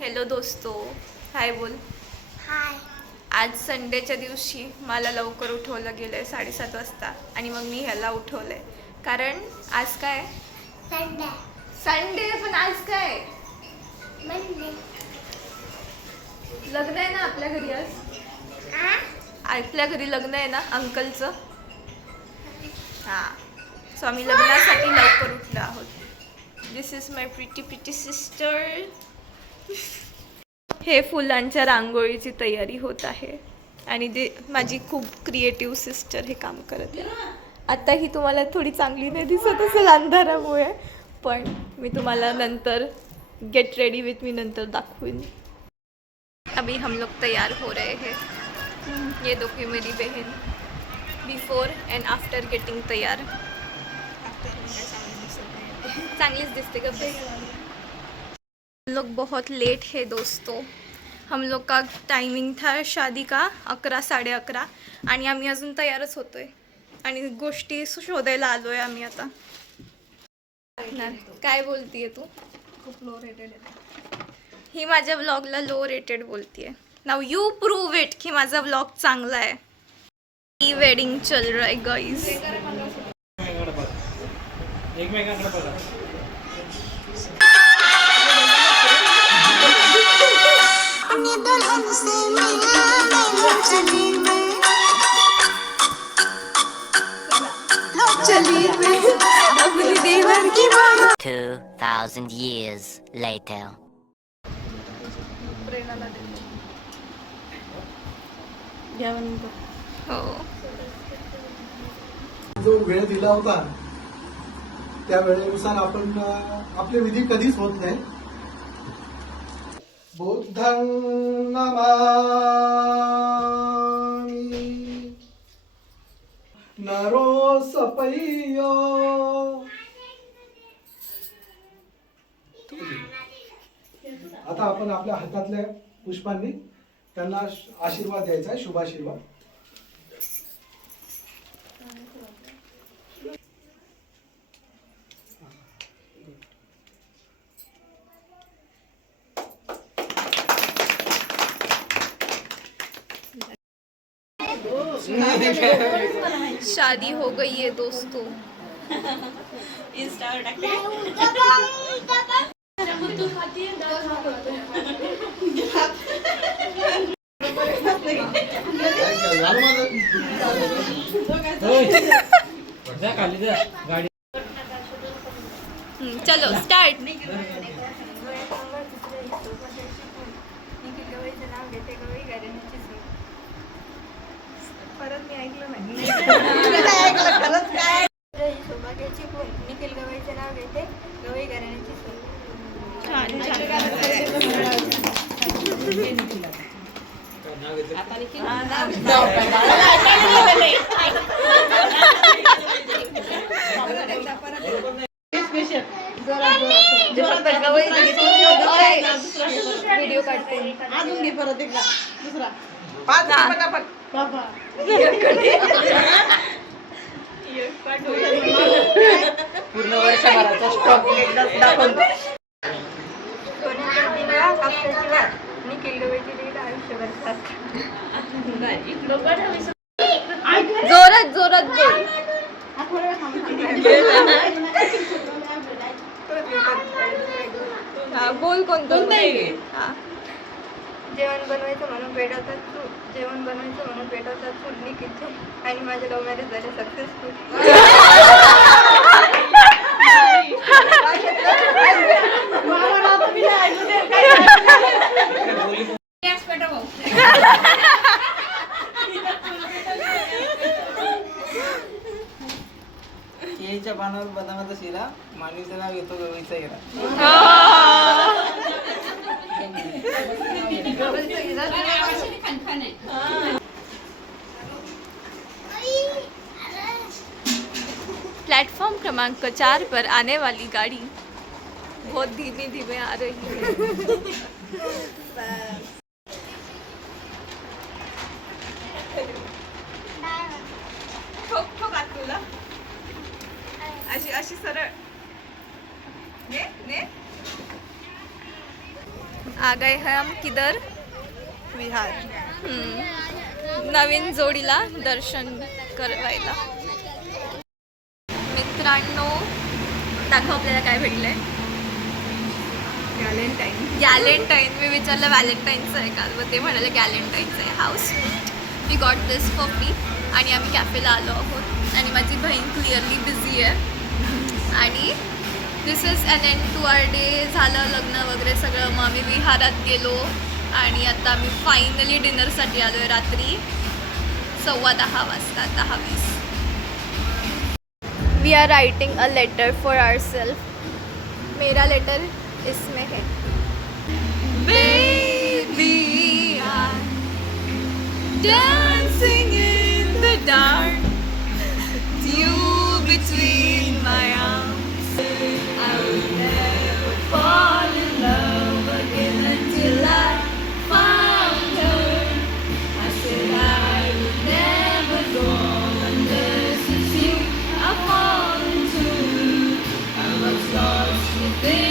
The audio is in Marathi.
हॅलो दोस्तो, हाय बोल. हाय. आज संडेच्या दिवशी मला लवकर उठवलं गेलं आहे 7:30 वाजता आणि मग मी ह्याला उठवलं आहे कारण आज काय संडे. संडे पण आज काय मंडे. लग्न आहे ना आपल्या घरी. आज आपल्या घरी लग्न आहे ना अंकलचं. हां, सो आम्ही लग्नासाठी लवकर उठलो आहोत. दिस इज माय प्रिटी सिस्टर. हे फुलांच्या रांगोळीची तयारी होत आहे आणि माझी खूप क्रिएटिव्ह सिस्टर हे काम करत आहे. आता ही तुम्हाला थोडी चांगली नाही दिसत असेल अंधारामुळे, पण मी तुम्हाला नंतर गेट रेडी विथ मी नंतर दाखवीन. अभी हम लोग तैयार हो रहे हैं. ये देखिए मेरी बहन बिफोर एंड आफ्टर गेटिंग तैयार. चांगलीच दिसते का? हम लोग बहुत लेट है दोस्तों. हम लोग का टाइमिंग था शादी का 11 11:30 आणि आम्ही अजून तयारच होतोय आणि गोष्टी शोधायला आलोय आम्ही आता. काय बोलतीये तू? खूप लो रेटेड आहे. ही माझ्या व्लॉगला लो रेटेड बोलतीये. नाउ यू प्रूव इट की माझा व्लॉग चांगला आहे. प्री वेडिंग चल रहा है गाइस. दुल्हन से मिलने चली मैं, चली मैं अपनी देवर की माँ. 2,000 years later. हो, जो वेळ दिला होता त्या वेळेनुसार आपण आपले विधी कधीच होत नाही. बुद्धं नमामि नरो सपय्यो. आता आपण आपल्या हातातल्या पुष्पांनी त्यांना आशीर्वाद द्यायचा आहे, शुभाशीर्वाद. शादी हो गई है दोस्तों. चलो स्टार्ट. परत मी ऐकलं नाही. सौभाग्याची खून निखिल गवईचे नाव घेते. गवई घराण्याची सून. छान व्हिडिओ काढते. अजून घे परत एकदा दुसरा. पूर्ण वर्षभराचा स्टॉक दाखवतो. सोन्याचा दिवा कापसाची वाट. निखिल गवईची लीड आयुष्यभर साथ. जोरात जोरात बोल. हा, बोल कोणतं हा. जेवण बनवायचं म्हणून पेटवतात चूल. जेवण बनवायचं म्हणून पेटवतात चूल. निखिलचे आणि माझे लव्ह मॅरेज झाले सक्सेसफुल. केळीच्या पानावर बदामाचा शिरा. मानवीचं नाव घेतो गवईचा हिरा. प्लेटफॉर्म क्रमांक 4 पर आने वाली गाड़ी बहुत धीमे धीमे आ रही है. ठोक ठोक आत तुला अशी अशी सरळ ने ने आ गए हैं हम किधर विहार. नवीन जोडीला दर्शन करवायला. मित्रांनो दाखव आपल्याला काय भेटलंय. गॅलेंटाईन. मी विचारलं व्हॅलेंटाईनचं आहे का, मग ते म्हणाले गॅलेंटाईनचं आहे. How's we got this for me. आणि आम्ही कॅफेला आलो आहोत आणि माझी बहीण क्लिअरली बिझी आहे. आणि this is an end to our day. झालं लग्न वगैरे सगळं. मग आम्ही विहारात गेलो आणि आता आम्ही फायनली डिनरसाठी आलो आहे रात्री 10:15 वाजता. 10:20. We are writing a letter for our self. मेरा लेटर इसमें है. Baby, I'm dancing in the dark, you between my arms. I will never fall in love again until I found her. I said I would never go unless it's you I fall into. I was lost within.